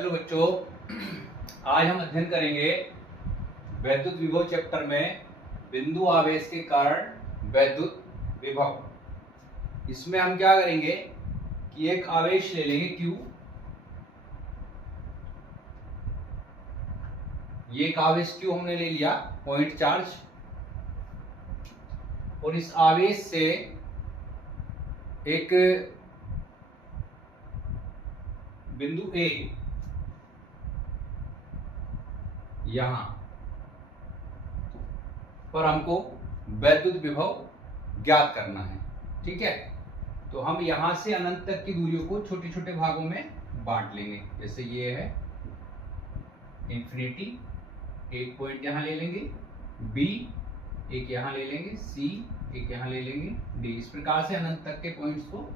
Hello बच्चों, आज हम अध्ययन करेंगे वैद्युत विभव चैप्टर में बिंदु आवेश के कारण वैद्युत विभव। इसमें हम क्या करेंगे कि एक आवेश ले लेंगे Q। ये एक आवेश Q हमने ले लिया, पॉइंट चार्ज, और इस आवेश से एक बिंदु A यहां पर हमको वैद्युत विभव ज्ञात करना है। ठीक है, तो हम यहां से अनंत तक की दूरियों को छोटे छोटे भागों में बांट लेंगे। जैसे ये है इंफिनिटी, एक पॉइंट यहां ले लेंगे, B एक यहां ले लेंगे, C एक यहां ले लेंगे, D। इस प्रकार से अनंत तक के पॉइंट्स को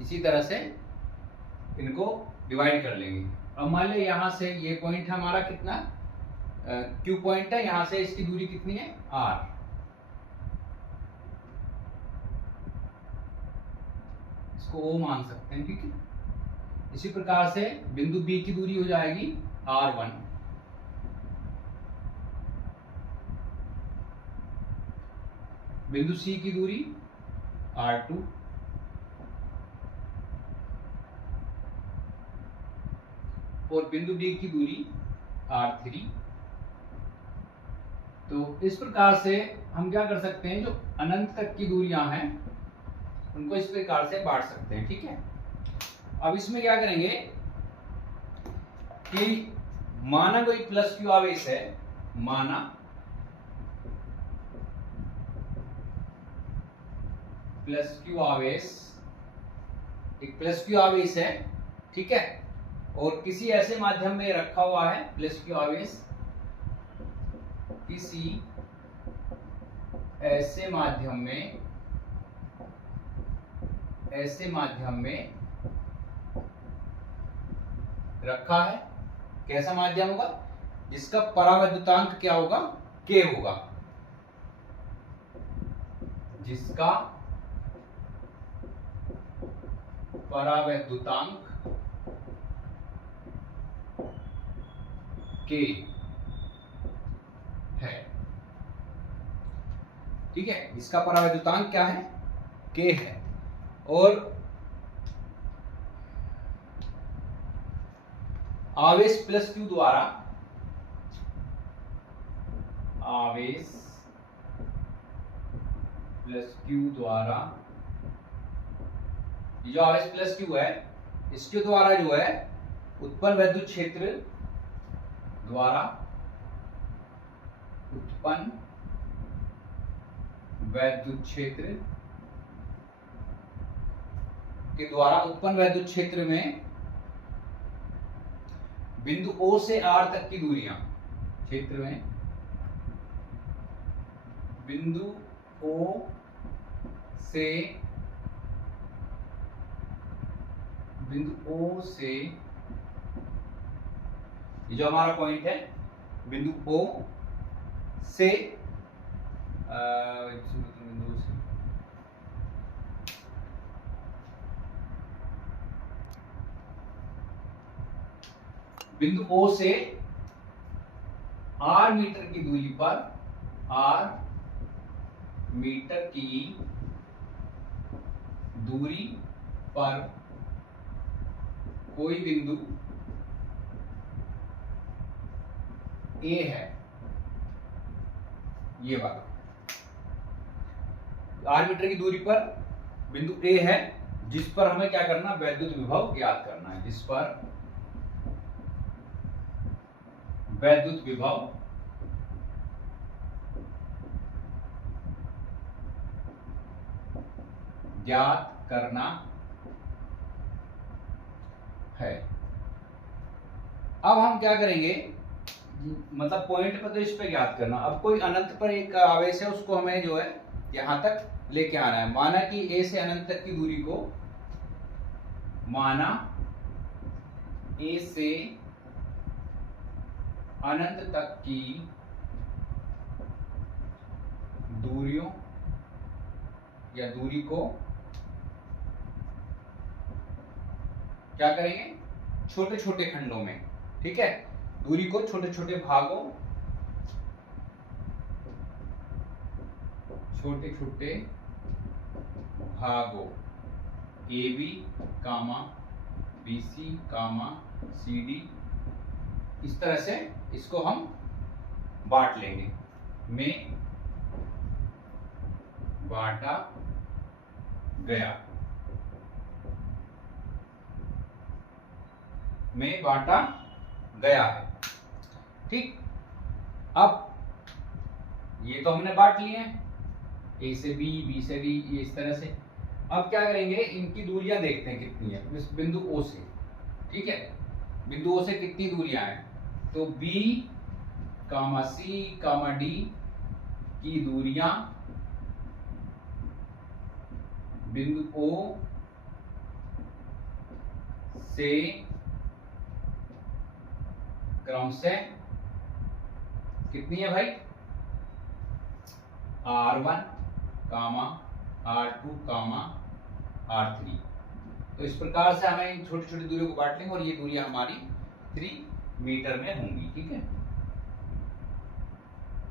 इसी तरह से इनको डिवाइड कर लेंगे। अब मान लो यहां से ये पॉइंट हमारा कितना Q पॉइंट है, यहां से इसकी दूरी कितनी है R। इसको O मान सकते हैं। ठीक है, इसी प्रकार से बिंदु B की दूरी हो जाएगी R1, बिंदु C की दूरी R2, और बिंदु D की दूरी R3। तो इस प्रकार से हम क्या कर सकते हैं, जो अनंत तक की दूरियां हैं उनको इस प्रकार से बांट सकते हैं। ठीक है, अब इसमें क्या करेंगे कि माना कोई प्लस क्यू आवेश है, माना प्लस क्यू आवेश, एक प्लस क्यू आवेश है। ठीक है, और किसी ऐसे माध्यम में रखा हुआ है प्लस क्यू आवेश, किसी ऐसे माध्यम में रखा है। कैसा माध्यम होगा, जिसका परावैद्युतांक क्या होगा, K होगा, जिसका परावैद्युतांक K है। ठीक है, इसका परावैद्युतांक क्या है, K है। और आवेश प्लस Q द्वारा, आवेश प्लस Q द्वारा, ये जो आवेश प्लस Q है, इसके द्वारा जो है उत्पन्न वैद्युत क्षेत्र द्वारा उत्पन्न वैद्युत क्षेत्र के द्वारा उत्पन्न वैद्युत क्षेत्र में बिंदु O से R तक की दूरियां, क्षेत्र में बिंदु O से ये जो हमारा पॉइंट है बिंदु O से बिंदु O से R मीटर की दूरी पर, R मीटर की दूरी पर कोई बिंदु A है, ये वाला R मीटर की दूरी पर बिंदु A है, जिस पर हमें क्या करना, वैद्युत विभव ज्ञात करना है, जिस पर वैद्युत विभव ज्ञात करना है। अब हम क्या करेंगे, मतलब पॉइंट पर तो इस पे ज्ञात करना। अब कोई अनंत पर एक आवेश है, उसको हमें जो है यहां तक लेके आना है। माना कि A से अनंत तक की दूरी को, माना A से अनंत तक की दूरियों या दूरी को क्या करेंगे, छोटे छोटे खंडों में ठीक है, दूरी को छोटे छोटे भागों, छोटे छोटे भागों A B comma B C comma C D, इस तरह से इसको हम बांट लेंगे। में बांटा गया, में बांटा गया है। ठीक, अब ये तो हमने बांट लिए हैं, ए से बी, बी से डी, ये इस तरह से। अब क्या करेंगे, इनकी दूरियां देखते हैं कितनी है इस बिंदु ओ से। ठीक है, बिंदु ओ से कितनी दूरियां हैं, तो बी कामा सी कामा डी की दूरियां बिंदु ओ से क्रम से कितनी है भाई, R1 कामा R2 कामा R3। तो इस प्रकार से हमें इन छोटी छोटी दूरियों को बांट लेंगे और ये दूरियां हमारी 3 मीटर में होंगी। ठीक है,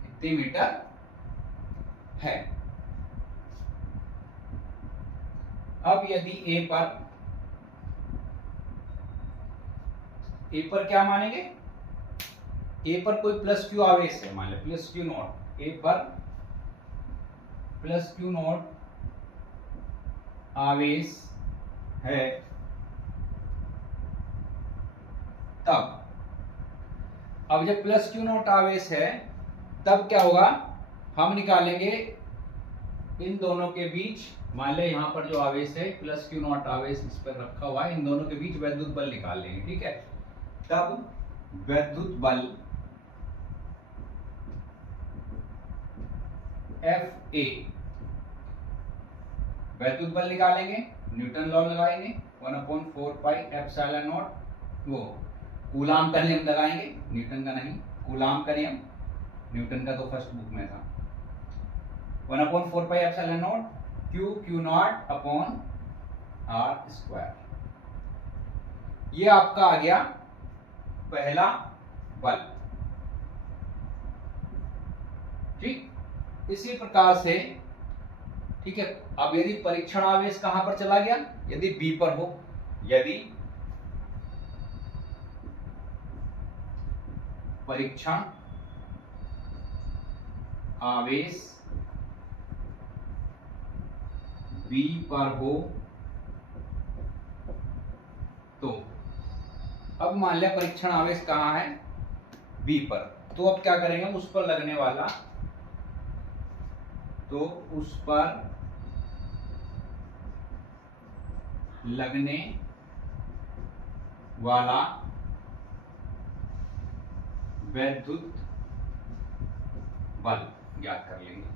कितने मीटर है। अब यदि ए पर क्या मानेंगे, ए पर कोई प्लस क्यू आवेश है, मान ले प्लस क्यू नॉट, ए पर प्लस क्यू नॉट आवेश है, तब अब जब प्लस क्यू नॉट आवेश है तब क्या होगा, हम निकालेंगे इन दोनों के बीच, मान ले यहां पर जो आवेश है प्लस क्यू नॉट आवेश इस पर रखा हुआ है, इन दोनों के बीच वैद्युत बल निकाल लेंगे। ठीक है, तब वैद्युत बल एफ ए, वैद्युत बल निकालेंगे, न्यूटन लॉ लगाएंगे, 1/4 पाई एप्सिलॉन नॉट, वो कूलाम का नियम लगाएंगे, न्यूटन का नहीं, कूलाम का नियम, न्यूटन का तो फर्स्ट बुक में था। 1/4 pi epsilon naught Q naught upon R square, ये आपका आ गया पहला बल। ठीक, इसी प्रकार से, ठीक है, अब यदि परीक्षण आवेश कहां पर चला गया, यदि बी पर हो, यदि परीक्षण आवेश बी पर हो, तो अब मान लिया परीक्षण आवेश कहां है, बी पर, तो अब क्या करेंगे, उस पर लगने वाला, तो उस पर लगने वाला वैद्युत बल ज्ञात कर लेंगे।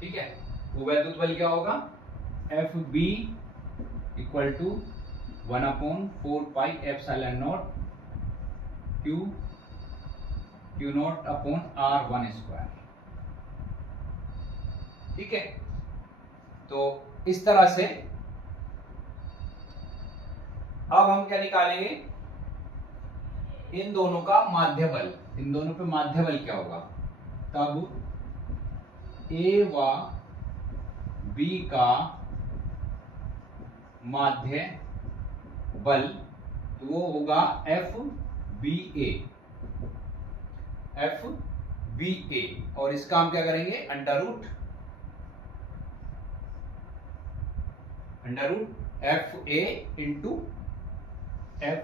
ठीक है, वो वैद्युत बल क्या होगा, F B equal to 1/4 pi epsilon naught Q naught upon R1 square. ठीक है, तो इस तरह से अब हम क्या निकालेंगे, इन दोनों का माध्य बल, इन दोनों पे माध्य बल क्या होगा, तब ए व बी का माध्य बल, तो वो होगा एफ बी ए, और इसका हम क्या करेंगे, under root F A into F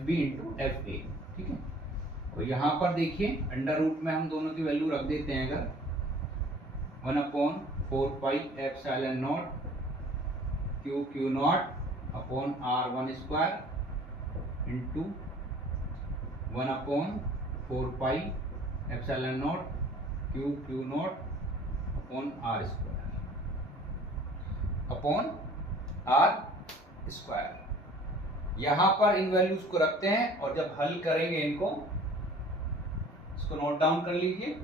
B into F A. ठीक है, और यहां पर देखिए अंडर रूट में हम दोनों की वैल्यू रख देते हैं, अगर 1/4 pi epsilon naught Q naught upon R1 square into 1/4 pi epsilon naught Q naught upon R square upon R square. यहां पर इन वैल्यूज को रखते हैं और जब हल करेंगे इनको, इसको नोट डाउन कर लीजिए।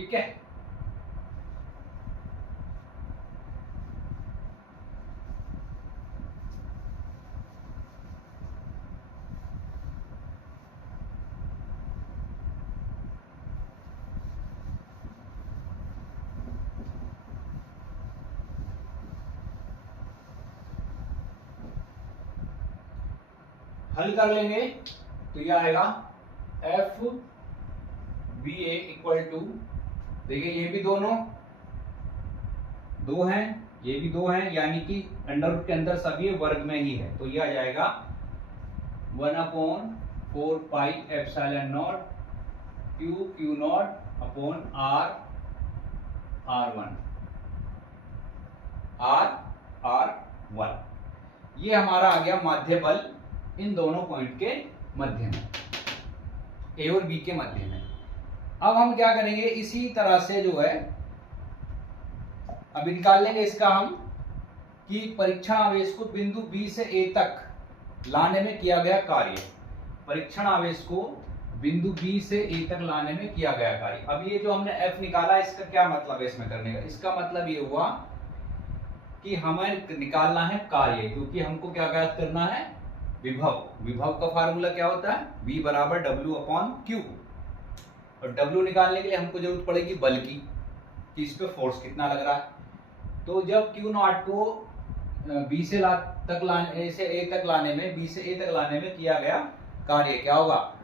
ठीक है। हल कर लेंगे तो ये आएगा F B A equal to, देखिए ये भी दोनों दो हैं, ये भी दो हैं, यानी कि अंडर रूट के अंदर सभी वर्ग में ही है, तो ये आ जाएगा 1/4 pi epsilon naught Q naught upon R1। ये हमारा आ गया माध्य बल इन दोनों पॉइंट के मध्य में, ए और बी के मध्य में। अब हम क्या करेंगे, इसी तरह से जो है अभी निकाल लेंगे इसका हम कि परीक्षण आवेश को बिंदु बी से ए तक लाने में किया गया कार्य, परीक्षण आवेश को बिंदु बी से ए तक लाने में किया गया कार्य। अब ये जो हमने एफ निकाला, इसका क्या मतलब है इसमें करने का, इसका मतलब ये हुआ कि हमें निकालना है कार्य, क्योंकि हमको क्या ज्ञात करना है, विभव। विभव का फार्मूला क्या होता है, V बराबर W अपॉन Q, और W निकालने के लिए हमको जरूरत पड़ेगी बल की, कि इस पे फोर्स कितना लग रहा है। तो जब Q नॉट को B से A तक लाने में, B से A तक लाने में किया गया कार्य क्या होगा,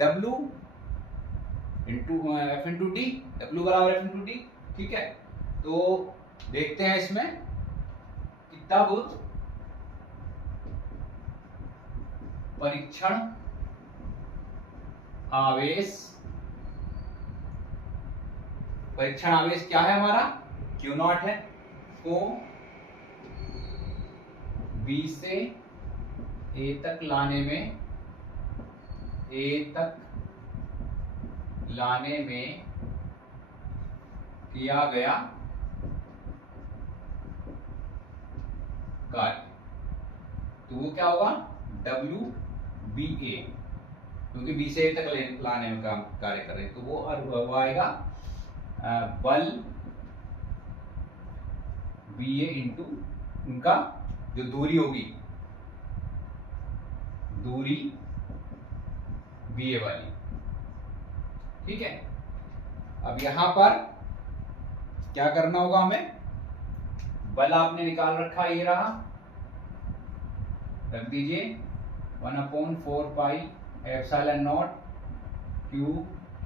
W into F into D, W बराबर F इंटू डी। ठीक है, तो देखते हैं इसमें कि तब परीक्षण आवेश क्या है हमारा, Q नॉट है, को B से A तक लाने में किया गया कार्य, तो वो क्या होगा, WBA, क्योंकि B से A तक लाने में काम कार्य कर रहे हैं, तो वो आएगा बल BA इंटू उनका जो दूरी होगी, दूरी BA वाली। ठीक है, अब यहां पर क्या करना होगा हमें, बल आपने निकाल रखा, ये रहा, रख दीजिए 1/4 pi epsilon naught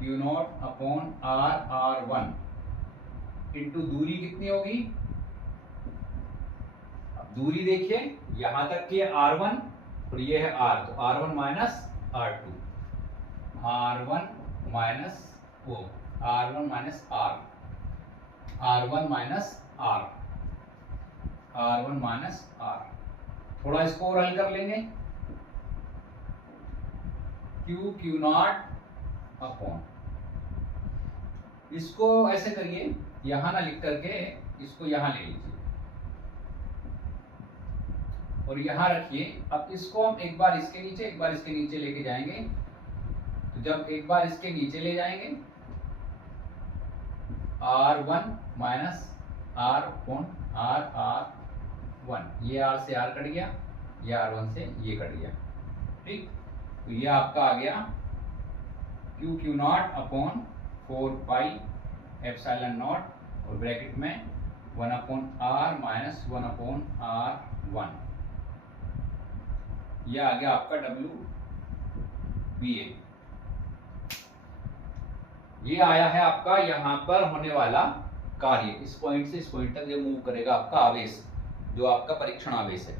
Q not upon R1 into दूरी कितनी होगी, अब दूरी देखिए यहां तक की है R1 और ये है R, तो R1 minus R2, R1 minus R1 minus R, R1 minus R, R1 minus R। थोड़ा इसको और हल कर लेंगे, Q नॉट अपॉन, इसको ऐसे करिए, यहां ना लिख करके इसको यहां ले लीजिए और यहां रखिए। अब इसको हम एक बार इसके नीचे, एक बार इसके नीचे लेके जाएंगे, तो जब एक बार इसके नीचे ले जाएंगे, R1 minus R upon R1, ये R से R कट गया, ये R1 से ये कट गया। ठीक, तो ये आपका आ गया Q not upon 4 pi epsilon not और ब्रैकेट में 1 upon R minus 1 upon R1, ये आ गया आपका WBA। ये आया है आपका यहां पर होने वाला कार्य, इस पॉइंट से इस पॉइंट तक ये मूव करेगा आपका आवेश, जो आपका परीक्षण आवेश है।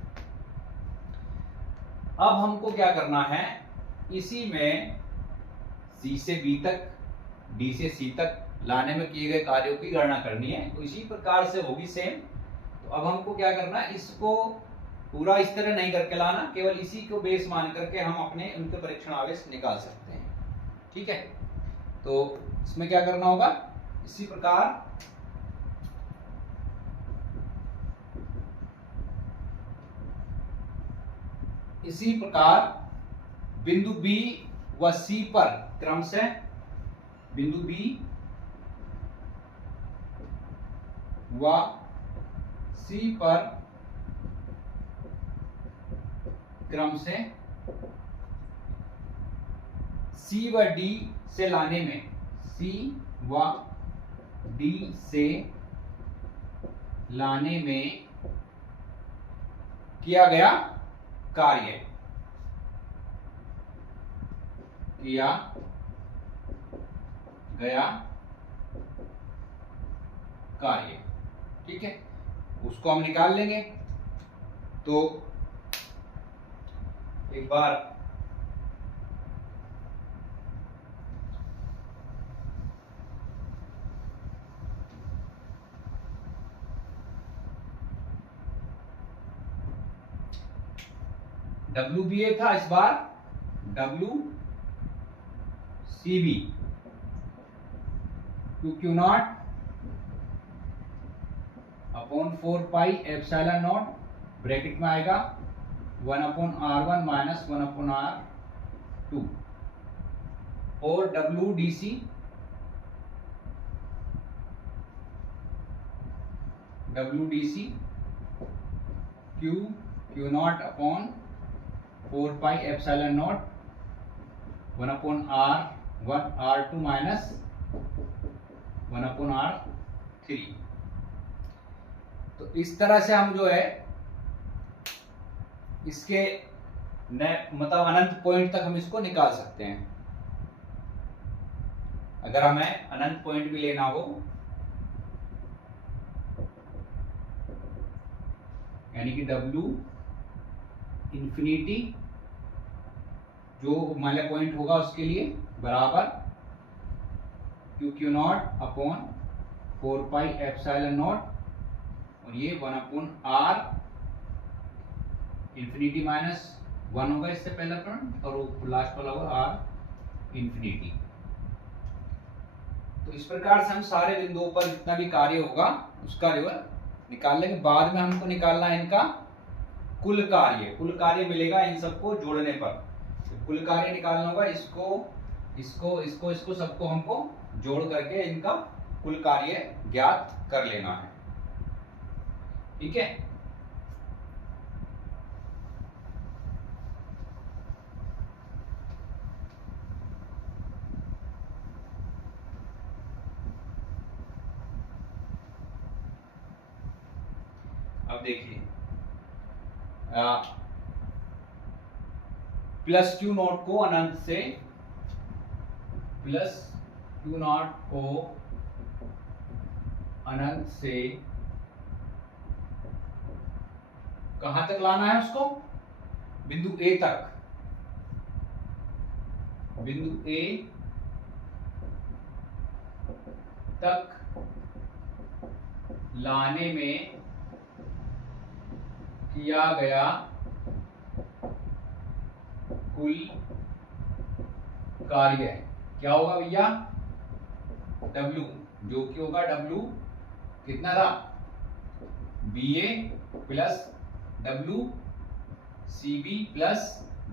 अब हमको क्या करना है, इसी में C से B तक, D से C तक लाने में किए गए कार्यों की गणना करनी है, तो इसी प्रकार से होगी सेम। तो अब हमको क्या करना है, इसको पूरा इस तरह नहीं करके लाना, केवल इसी को बेस मान करके हम अपने उनके परीक्षण आवेश निकाल सकते हैं। ठीक है, तो इसमें क्या करना होगा, इसी प्रकार बिंदु B व C पर क्रमशः, बिंदु B व C पर क्रम से C व D से लाने में, C व D से लाने में किया गया कार्य, किया गया कार्य। ठीक है, उसको हम निकाल लेंगे। तो एक बार WBA था, इस बार WCB, Q0 upon 4 pi epsilon not, bracket में आएगा 1/r1 माइनस 1/r2, और WDC Q0 upon 4 pi epsilon not 1/r1 r2 minus 1/r3। तो इस तरह से हम जो है इसके मतलब अनंत पॉइंट तक हम इसको निकाल सकते हैं। अगर हमें अनंत पॉइंट भी लेना हो, यानी कि W इंफिनिटी जो माइनस पॉइंट होगा उसके लिए बराबर Q0 upon 4 pi epsilon not, और ये 1/r इंफिनिटी माइनस 1 होगा इससे पहला टर्म, और वो लास्ट वाला होगा r इंफिनिटी। तो इस प्रकार से हम सारे बिंदुओं पर जितना भी कार्य होगा उसका रिजल्ट निकाल लेंगे। बाद में हमको निकालना है इनका कुल कार्य। कुल कार्य मिलेगा इन सबको जोड़ने पर। तो कुल कार्य निकालना होगा, इसको सबको हमको जोड़ करके इनका कुल कार्य ज्ञात कर लेना है। ठीक है, अब देखिए प्लस Q0 को अनंत से, प्लस Q0 को अनंत से कहां तक लाना है उसको, बिंदु A तक। बिंदु A तक लाने में किया गया कुल कार्य क्या होगा भैया, W, जो कि होगा W कितना था, BA plus WCB plus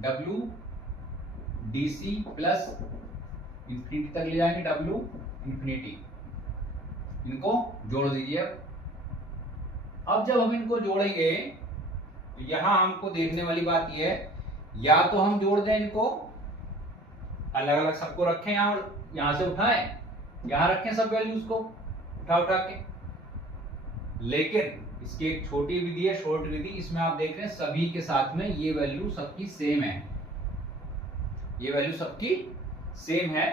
WDC plus infinity तक ले जाएंगे W इंफिनिटी। इनको जोड़ दीजिए। अब जब हम इनको जोड़ेंगे तो यहां हमको देखने वाली बात यह है, या तो हम जोड़ दें इनको अलग अलग, सबको रखें यहां और यहां से उठाएं, यहां रखें सब वैल्यूज को उठा के। लेकिन इसकी एक छोटी विधि है, शॉर्ट विधि, इसमें आप देख रहे हैं सभी के साथ में ये वैल्यू सबकी सेम है, ये वैल्यू सबकी सेम है।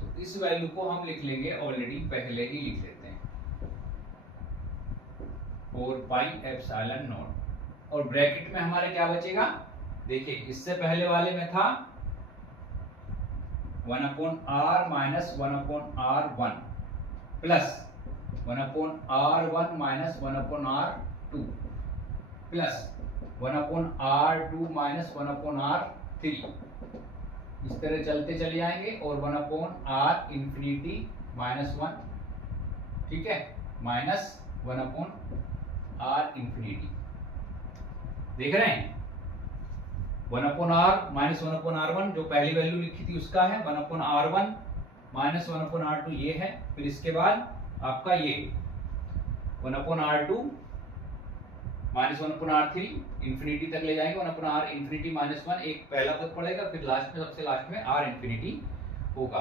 तो इस वैल्यू को हम लिख लेंगे, ऑलरेडी पहले ही लिख लेते हैं 4 पाई एप्सिलॉन नॉट, और ब्रैकेट में हमारे क्या बचेगा, देखिए इससे पहले वाले में था 1/r minus 1/r1 plus 1/r1 minus 1/r2 plus 1/r2 minus 1/r3, इस तरह चलते चले जाएंगे, और 1/r इंफिनिटी माइनस 1, ठीक है, माइनस 1/r इंफिनिटी। देख रहे हैं 1/r माइनस 1/r1 जो पहली वैल्यू लिखी थी उसका है, 1/r1 माइनस 1/r2 ये है, फिर इसके बाद आपका ये 1/R2 माइनस 1/R3 इंफिनिटी तक ले जाएंगे, 1/R इंफिनिटी -1 एक पहला पद पड़ेगा, फिर लास्ट में सबसे लास्ट में R इंफिनिटी होगा।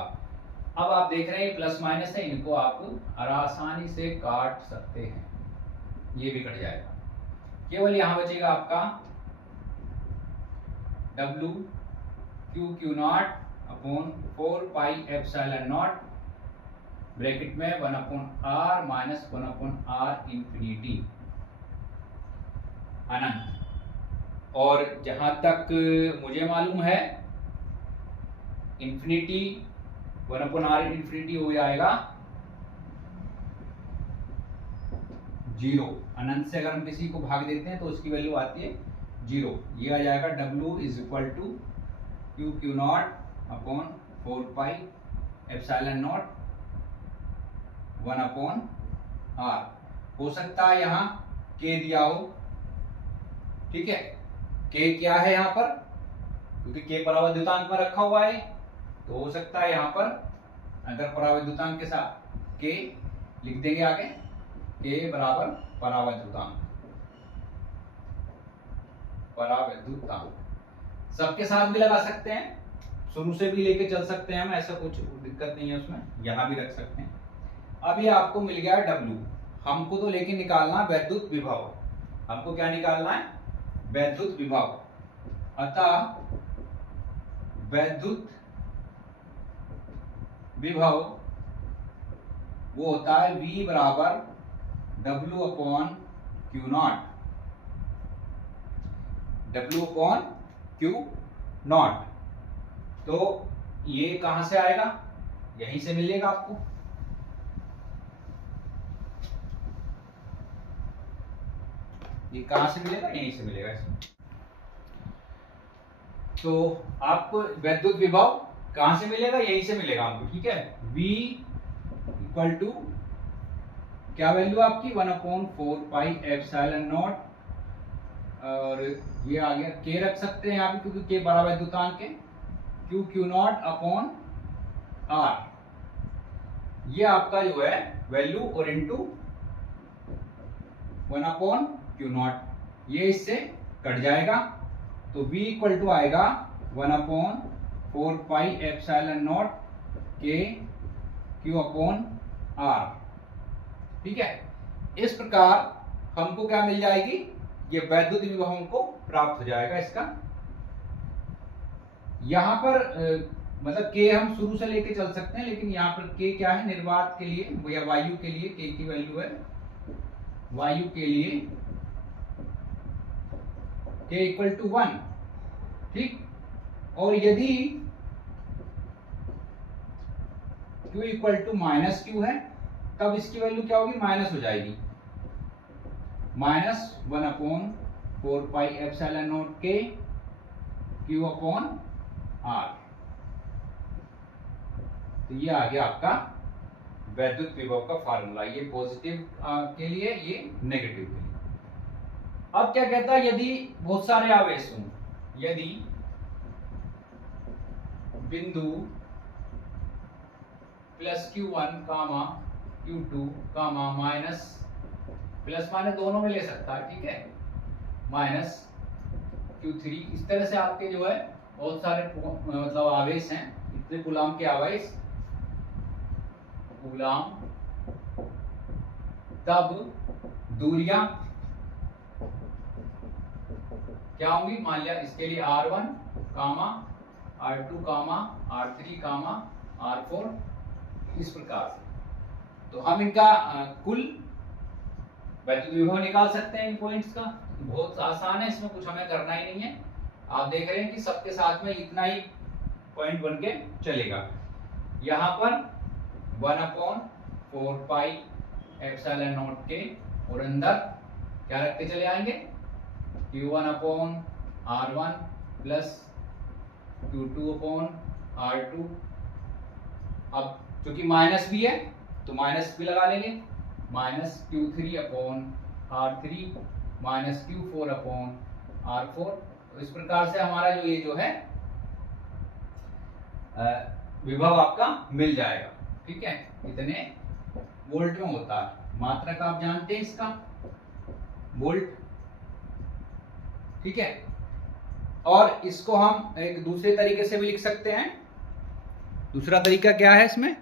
अब आप देख रहे हैं प्लस माइनस है, इनको आप आसानी से काट सकते हैं, ये भी कट जाएगा। केवल यहां बचेगा आपका W Q0/4πε0 ब्रैकेट में 1/R माइनस 1/R इंफिनिटी अनंत। और जहां तक मुझे मालूम है इंफिनिटी 1/R इंफिनिटी हो जाएगा 0। अनंत से अगर हम किसी को भाग देते हैं तो उसकी वैल्यू आती है 0। ये आ जाएगा W = Q0/4πε0 1/R। हो सकता है यहाँ K दिया हो, ठीक है। K क्या है यहाँ पर, क्योंकि K परावैद्युतांक में रखा हुआ है, तो हो सकता है यहाँ पर अगर परावैद्युतांक के साथ K लिख देंगे आगे, K बराबर परावैद्युतांक सबके साथ भी लगा सकते हैं, शुरू से भी लेके चल सकते हैं हम, ऐसा कुछ दिक्कत नहीं है उसमें, यहां भी रख सकते हैं। अब ये आपको मिल गया W, हमको तो लेकिन निकालना वैद्युत विभव। हमको क्या निकालना है, वैद्युत विभव। अतः वैद्युत विभव वो होता है V बराबर W/Q0। W/Q0 तो ये कहां से आएगा, यहीं से मिलेगा आपको। ये कहां से मिलेगा, यहीं से मिलेगा इसमें। तो आपको वैद्युत विभव कहां से मिलेगा, यहीं से मिलेगा हमको, ठीक है। V = क्या वैल्यू आपकी 1/4πε0 और ये आ गया K रख सकते हैं यहाँ पे क्योंकि K परावैद्युतांक है, Q0/R। ये आपका जो है वैल्यू और इनटू 1/Q0, ये इससे कट जाएगा, तो V = आएगा 1/4πε0 K Q/R, ठीक है। इस प्रकार हमको क्या मिल जाएगी, ये वैद्युत विभव हमको प्राप्त हो जाएगा इसका। यहां पर मतलब K हम शुरू से लेके चल सकते हैं, लेकिन यहाँ पर K क्या है, निर्वात के लिए या वायु के लिए K की वैल्यू है, वायु के लिए K = 1, ठीक। और यदि Q = -Q है तब इसकी वैल्यू क्या होगी, माइनस हो जाएगी, -1/4πε0 K Q/R। तो ये आ गया आपका वैद्युत विभव का फार्मूला, ये पॉजिटिव के लिए, ये नेगेटिव के लिए। अब क्या कहता है, यदि बहुत सारे आवेश हों, यदि बिंदु +Q1, Q2, minus plus minus दोनों में ले सकता है, ठीक है, -Q3, इस तरह से आपके जो है बहुत सारे मतलब आवेश हैं, इतने कूलाम के आवेश, कूलाम, तब दूरियां क्या होंगी, मान लिया इसके लिए R1, R2, R3, R4, इस प्रकार से। तो हम इनका कुल वैद्युत विभव निकाल सकते हैं इन पॉइंट्स का, बहुत आसान है, इसमें कुछ हमें करना ही नहीं है। आप देख रहे हैं कि सबके साथ में इतना ही पॉइंट बन के चलेगा। यहाँ पर 1/4πε0 के और अंदर क्या रखते चले आएंगे, Q1/R1 प्लस Q2/R2। अब क्योंकि माइनस भी है तो माइनस भी लगा लेंगे, -Q3/R3 -Q4/R4। तो इस प्रकार से हमारा जो ये जो है विभव आपका मिल जाएगा, ठीक है, इतने वोल्ट में होता है। मात्रक आप जानते हैं इसका, वोल्ट। ठीक है, और इसको हम एक दूसरे तरीके से भी लिख सकते हैं। दूसरा तरीका क्या है इसमें,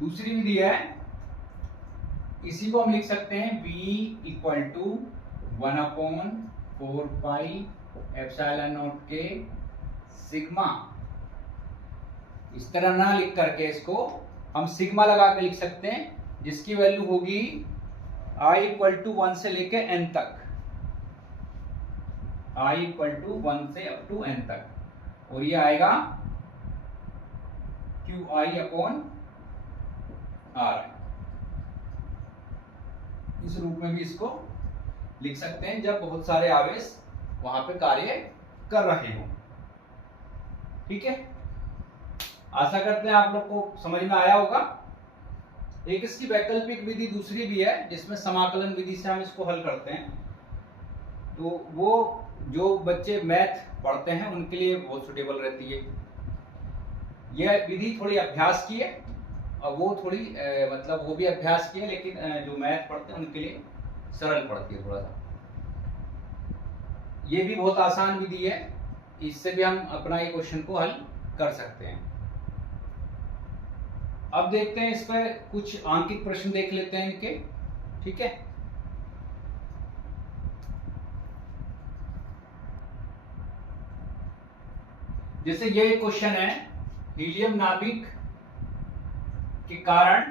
दूसरी विधि है, इसी को हम लिख सकते हैं V equal to 1/4 pi epsilon naught के सिग्मा। इस तरह ना लिख करके इसको हम सिग्मा लगा के लिख सकते हैं, जिसकी वैल्यू होगी I इक्वल टू 1 से लेके n तक, I इक्वल टू 1 से अप टू n तक, और ये आएगा QI अपॉन R। इस रूप में भी इसको लिख सकते हैं जब बहुत सारे आवेश वहां पे कार्य कर रहे हो। ठीक है, आशा करते हैं आप लोग को समझ में आया होगा। एक इसकी वैकल्पिक विधि दूसरी भी है, जिसमें समाकलन विधि से हम इसको हल करते हैं। तो वो जो बच्चे मैथ पढ़ते हैं उनके लिए बहुत सुटेबल रहती है। यह विधि थोड़ी अभ्यास की है, और वो थोड़ी मतलब वो भी अभ्यास की है, लेकिन जो मैथ पढ़ते हैं उनके लिए सरल पड़ती है थोड़ा सा। ये भी बहुत आसान विधि है, इससे भी हम अपना ये क्वेश्चन को हल कर सकते हैं। अब देखते हैं इस पर कुछ आंकिक प्रश्न देख लेते हैं इनके। ठीक है, जैसे ये क्वेश्चन है, हीलियम नाभिक के कारण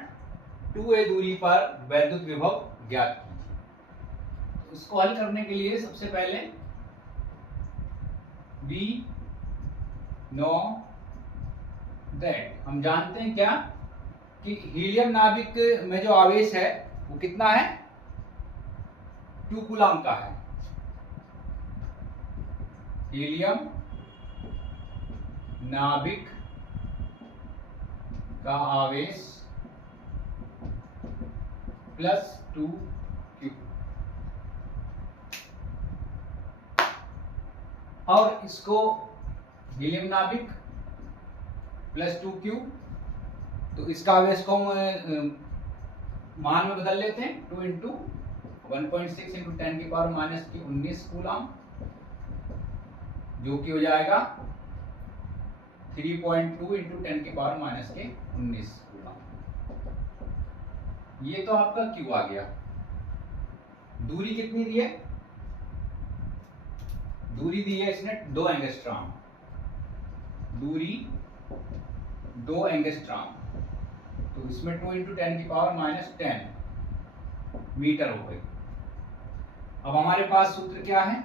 2a दूरी पर वैद्युत विभव ज्ञात कीजिए। तो इसको हल करने के लिए सबसे पहले we know that, हम जानते हैं क्या कि हीलियम नाभिक में जो आवेश है वो कितना है, 2 कूलम का है। हीलियम नाभिक का आवेश +2q, और इसको हीलियम नाभिक +2q, तो इसका आवेश को मान में बदल लेते हैं। 2 इंटू 1.6 इंटू 10 की पावर -19 कूलम, जो कि हो जाएगा 3.2 इंटू 10 की पावर -19 कूलम। ये तो आपका Q आ गया। दूरी कितनी दी है, दूरी दी है इसने 2 एंगस्ट्रॉम, दूरी 2 एंगस्ट्रॉम, तो इसमें 2 इंटू 10 की पावर -10 मीटर हो गई। अब हमारे पास सूत्र क्या है,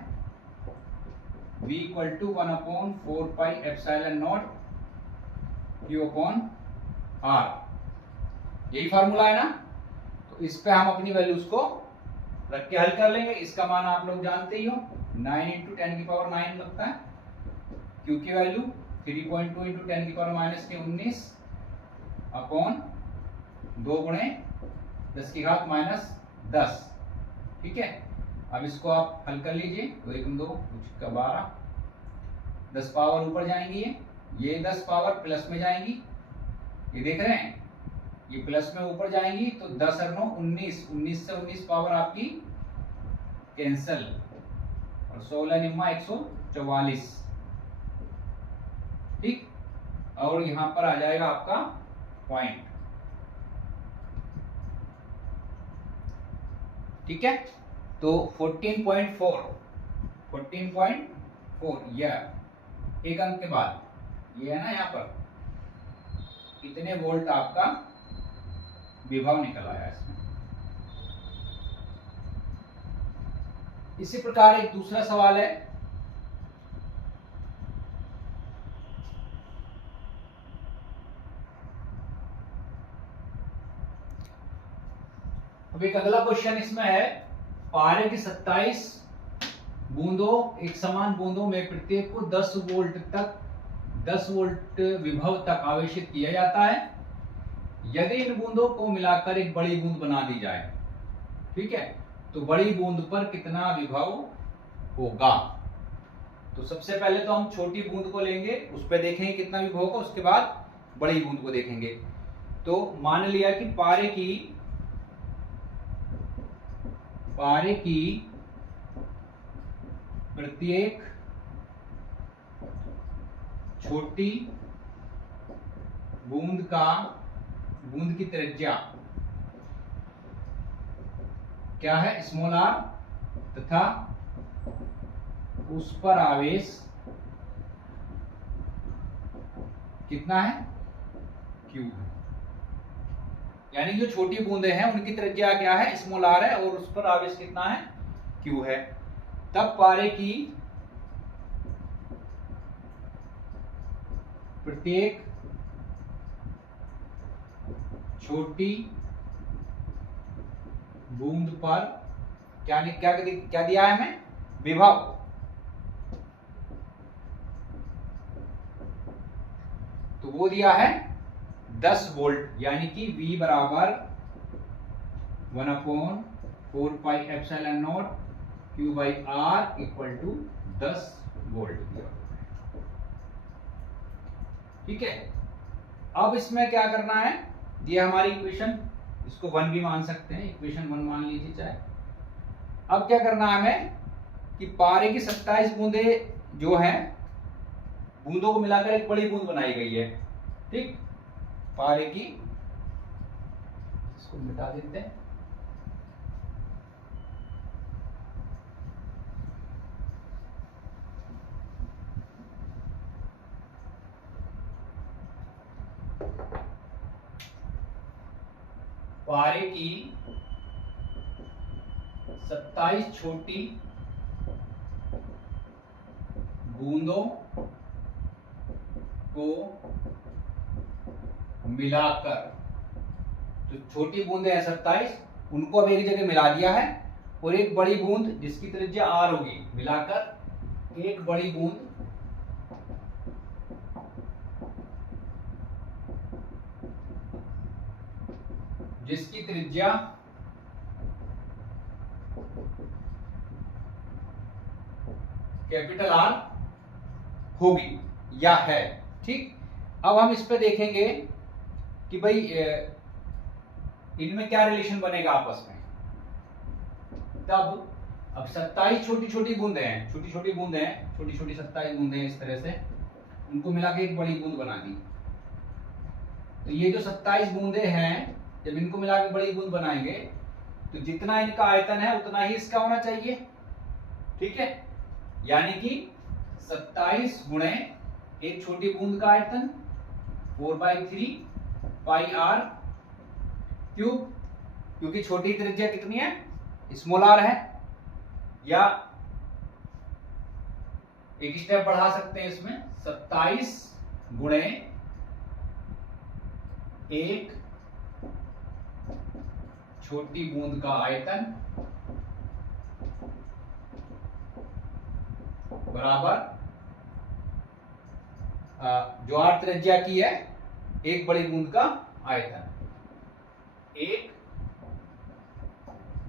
V equal to 1/4 pi epsilon naught Q upon R, यही फार्मूला है ना। तो इस पे हम अपनी वैल्यूज को रख के हल कर लेंगे। इसका मान आप लोग जानते ही हो, 9 इंटू 10 की पावर 9 लगता है। Q की वैल्यू 3.2 इंटू 10 की पावर -19 अपॉन 2 गुणे 10 की घात -10। ठीक है, अब इसको आप हल कर लीजिए। 2 1 2 का 12, 10 पावर ऊपर जाएंगी, ये 10 पावर प्लस में जाएंगी, ये देख रहे हैं, ये प्लस में ऊपर जाएंगी, तो 10 और 9 19, 19 से 19 पावर आपकी कैंसल, और 16 निम्मा 144। ठीक, और यहां पर आ जाएगा आपका पॉइंट। ठीक है, तो 14.4 यह एक अंक के बाद ये है ना, यहाँ पर कितने वोल्ट आपका विभव निकल आया इसमें। इसी प्रकार एक दूसरा सवाल है, अब एक अगला क्वेश्चन इसमें है, पारे की 27 बूंदों, एक समान बूंदों में प्रत्येक को 10 वोल्ट विभव तक आवेशित किया जाता है। यदि इन बूंदों को मिलाकर एक बड़ी बूंद बना दी जाए, ठीक है, तो बड़ी बूंद पर कितना विभव होगा। तो सबसे पहले तो हम छोटी बूंद को लेंगे, उस पर देखेंगे कितना विभव होगा, उसके बाद बड़ी बूंद को देखेंगे। तो मान लिया कि पारे की प्रत्येक छोटी बूंद की त्रिज्या क्या है, स्मॉल आर, तथा उस पर आवेश कितना है, क्यू है। यानी जो छोटी बूंदें हैं उनकी त्रिज्या क्या है, स्मॉल आर है, और उस पर आवेश कितना है, क्यू है। तब पारे की प्रत्येक छोटी बूंद पर क्या दिया है हमें, विभव। तो वो दिया है 10 वोल्ट, यानी कि V बराबर 1/4πε0 Q/R = 10 वोल्ट दिया। ठीक है। अब इसमें क्या करना है, ये हमारी इक्वेशन, इसको 1 भी मान सकते हैं, इक्वेशन 1 मान लीजिए चाहे। अब क्या करना है हमें कि पारे की 27 बूंदे जो हैं, बूंदों को मिलाकर एक बड़ी बूंद बनाई गई है। ठीक, पारे की, इसको मिटा देते हैं। पारे की 27 छोटी बूंदों को मिलाकर, जो छोटी बूंदें हैं 27, उनको अब एक जगह मिला दिया है, और एक बड़ी बूंद जिसकी त्रिज्या R होगी, मिलाकर एक बड़ी बूंद जिसकी त्रिज्या कैपिटल R होगी या है। ठीक, अब हम इस पे देखेंगे कि भाई इनमें क्या रिलेशन बनेगा आपस में। तब अब 27 छोटी छोटी बूंदें हैं, छोटी छोटी 27 बूंदें इस तरह से, उनको मिला के एक बड़ी बूंद बना दी। तो ये जो 27 बूंदें हैं, जब इनको मिला के बड़ी बूंद बनाएंगे तो जितना इनका आयतन है उतना ही इसका होना चाहिए। ठीक है, यानी कि 27 गुणे एक छोटी बूंद का आयतन 4/3πr क्यूब, क्योंकि छोटी त्रिज्या कितनी है, स्मॉल आर है। या एक स्टेप बढ़ा सकते हैं इसमें, 27 गुणे एक छोटी बूंद का आयतन बराबर जो आर त्रिज्या की है, एक बड़ी बूंद का आयतन, एक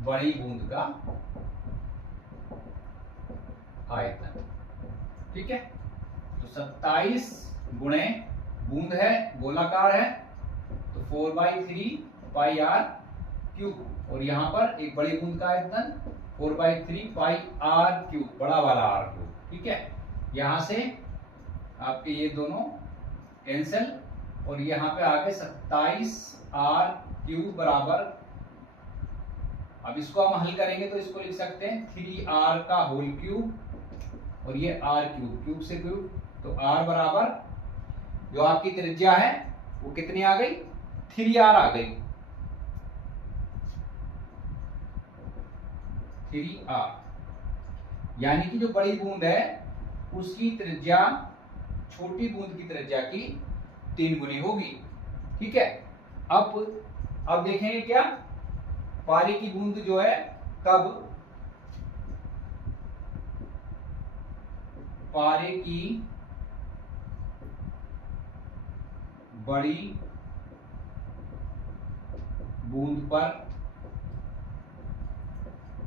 बड़ी बूंद का आयतन। ठीक है, तो 27 गुणे बूंद है, गोलाकार है, तो 4/3πr क्यूब, और यहां पर एक बड़ी बूंद का आयतन 4/3πr क्यूब, बड़ा वाला r क्यूब। ठीक है, यहां से आपके ये दोनों कैंसिल, और यहां पे आके 27r क्यूब बराबर, अब इसको हम हल करेंगे तो इसको लिख सकते हैं 3r का होल क्यूब, और ये r क्यूब, क्यूब से क्यूब, तो r बराबर जो आपकी त्रिज्या है वो कितनी आ गई, 3r आ गई, 3r। यानी कि जो बड़ी बूंद है उसकी त्रिज्या छोटी बूंद की त्रिज्या की 3 गुनी होगी। ठीक है, अब देखेंगे क्या, पारे की बूंद जो है, कब पारे की बड़ी बूंद पर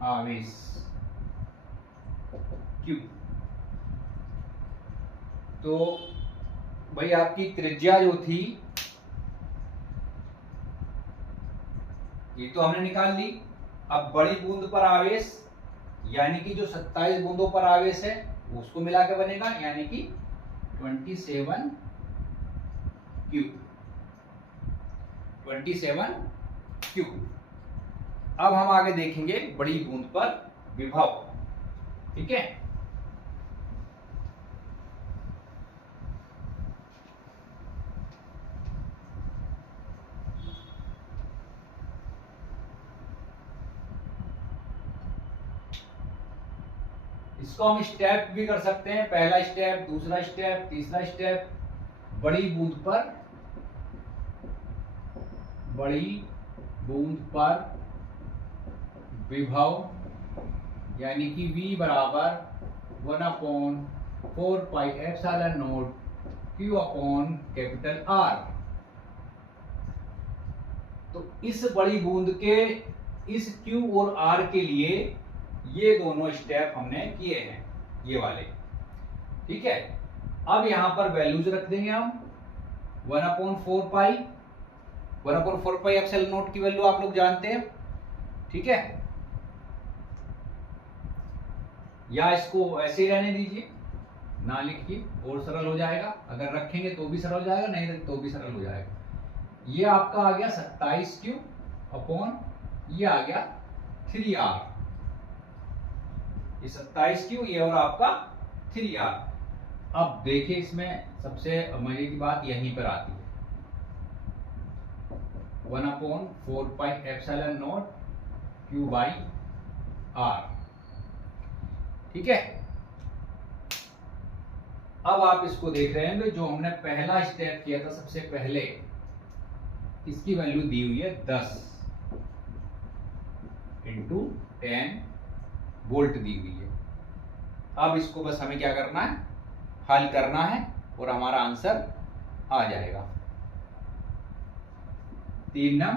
आवेश Q, तो भाई आपकी त्रिज्या जो थी ये तो हमने निकाल ली। अब बड़ी बूंद पर आवेश यानी कि जो 27 बूंदों पर आवेश है उसको मिला के बनेगा, यानी कि 27 क्यूब। 27 क्यूब। अब हम आगे देखेंगे बड़ी बूंद पर विभव। ठीक है, इसको हम स्टेप भी कर सकते हैं, पहला स्टेप, दूसरा स्टेप, तीसरा स्टेप। बड़ी बूंद पर विभव यानी कि V बराबर 1/4πε0 Q/R। तो इस बड़ी बूंद के इस Q और R के लिए ये दोनों स्टेप हमने किए हैं, ये वाले। ठीक है, अब यहां पर वैल्यूज रख देंगे हम। 1/4πε0 की वैल्यू आप लोग जानते हैं। ठीक है, या इसको ऐसे ही रहने दीजिए, ना लिखिए और सरल हो जाएगा। अगर रखेंगे तो भी सरल हो जाएगा, नहीं तो भी सरल हो जाएगा। ये आपका आ गया 27Q अपॉन ये आ गया 3R। ये 27Q ये और आपका 3R। अब देखिए इसमें सबसे मजे की बात यहीं पर आती है। 1/4πε0 Q/R। ठीक है, अब आप इसको देख रहे हैं जो हमने पहला स्टेप किया था सबसे पहले, इसकी वैल्यू दी हुई है 10 × 10 वोल्ट दी हुई है। अब इसको बस हमें क्या करना है, हल करना है और हमारा आंसर आ जाएगा। 3 9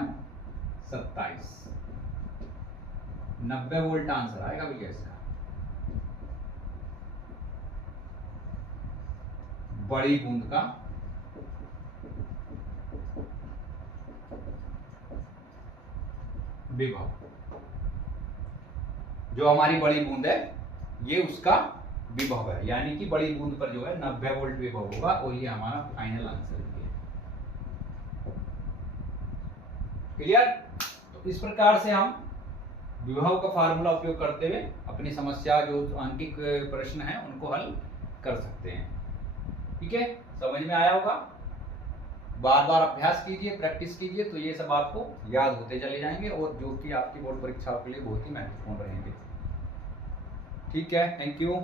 27, 90 वोल्ट आंसर आएगा भैया इसका। बड़ी बूंद का विभव, जो हमारी बड़ी बूंद है ये उसका विभव है, यानी कि बड़ी बूंद पर जो है 90 वोल्ट विभव होगा, और ये हमारा फाइनल आंसर है। क्लियर? तो इस प्रकार से हम विभव का फार्मूला उपयोग करते हुए अपनी समस्या जो आंकिक प्रश्न है उनको हल कर सकते हैं। ठीक है, समझ में आया होगा। बार बार अभ्यास कीजिए, प्रैक्टिस कीजिए, तो ये सब आपको याद होते चले जाएंगे और जो कि आपकी बोर्ड परीक्षाओं के लिए बहुत ही महत्वपूर्ण रहेंगे। ठीक है, थैंक यू।